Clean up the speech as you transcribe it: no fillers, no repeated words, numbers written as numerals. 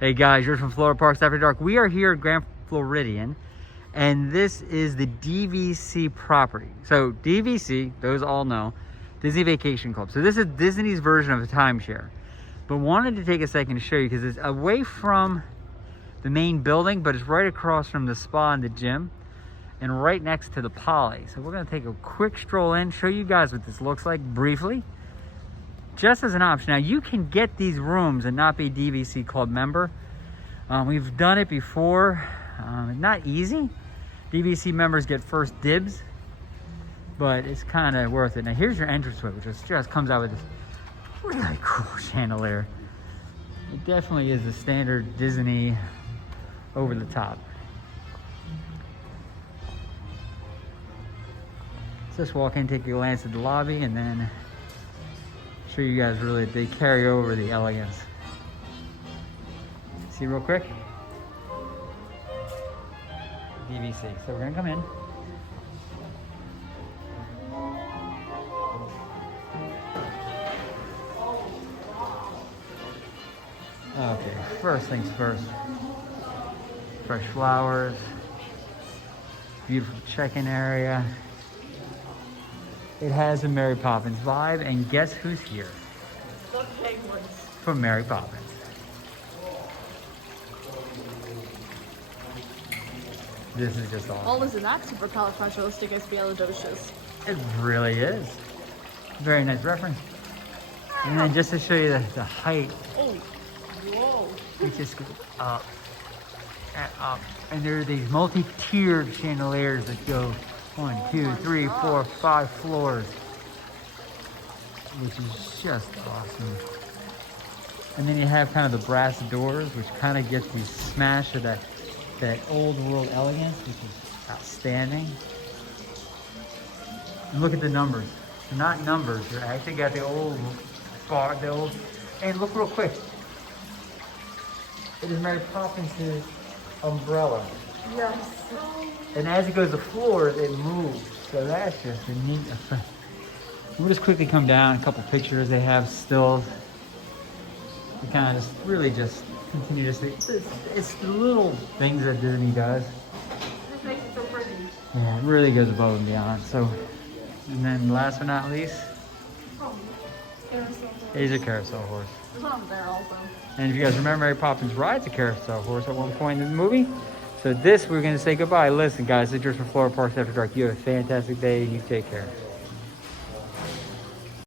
Hey guys, George from Florida Parks After Dark. We are here at Grand Floridian, and this is the DVC property. So DVC, those all know, Disney Vacation Club. So this is Disney's version of a timeshare. But wanted to take a second to show you because it's away from the main building, but it's right across from the spa and the gym, and right next to the Poly. So we're gonna take a quick stroll in, show you guys what this looks like briefly, just as an option. Now you can get these rooms and not be a DVC Club member. We've done it before. Not easy. DVC members get first dibs, but it's kind of worth it. Now here's your entranceway, which just comes out with this really cool chandelier. It definitely is the standard Disney over the top. So just walk in, take a glance at the lobby, and then show you guys really they carry over the elegance. See real quick? DVC. So we're gonna come in. Okay, first things first. Fresh flowers. Beautiful check-in area. It has a Mary Poppins vibe, and guess who's here? The penguins. From Mary Poppins. This is just awesome. Well, isn't that supercalifragilisticexpialidocious? It really is. Very nice reference. And then just to show you the height, Oh, whoa. it just goes up and up. And there are these multi-tiered chandeliers that go 1, 2, 3, 4, 5 floors, which is just awesome. And then you have kind of the brass doors, which kind of gets the smash of that old world elegance, which is outstanding. And look at the numbers. They're not numbers. They're actually got the old bar, the old. And look real quick. It is Mary Poppins' umbrella. Yes. And as it goes to floors, it moves. So that's just a neat effect. We'll just quickly come down, a couple pictures they have still. We kind of just really just continue to see. It's the little things that Disney does. This makes it so pretty. Yeah, it really goes above and beyond. So, and then last but not least, Oh, carousel. is a carousel horse. There's one there also. And if you guys remember, Mary Poppins rides a carousel horse at one point in the movie. So this, we're going to say goodbye. Listen, guys, this is George from Florida Parks After Dark. You have a fantastic day. You take care.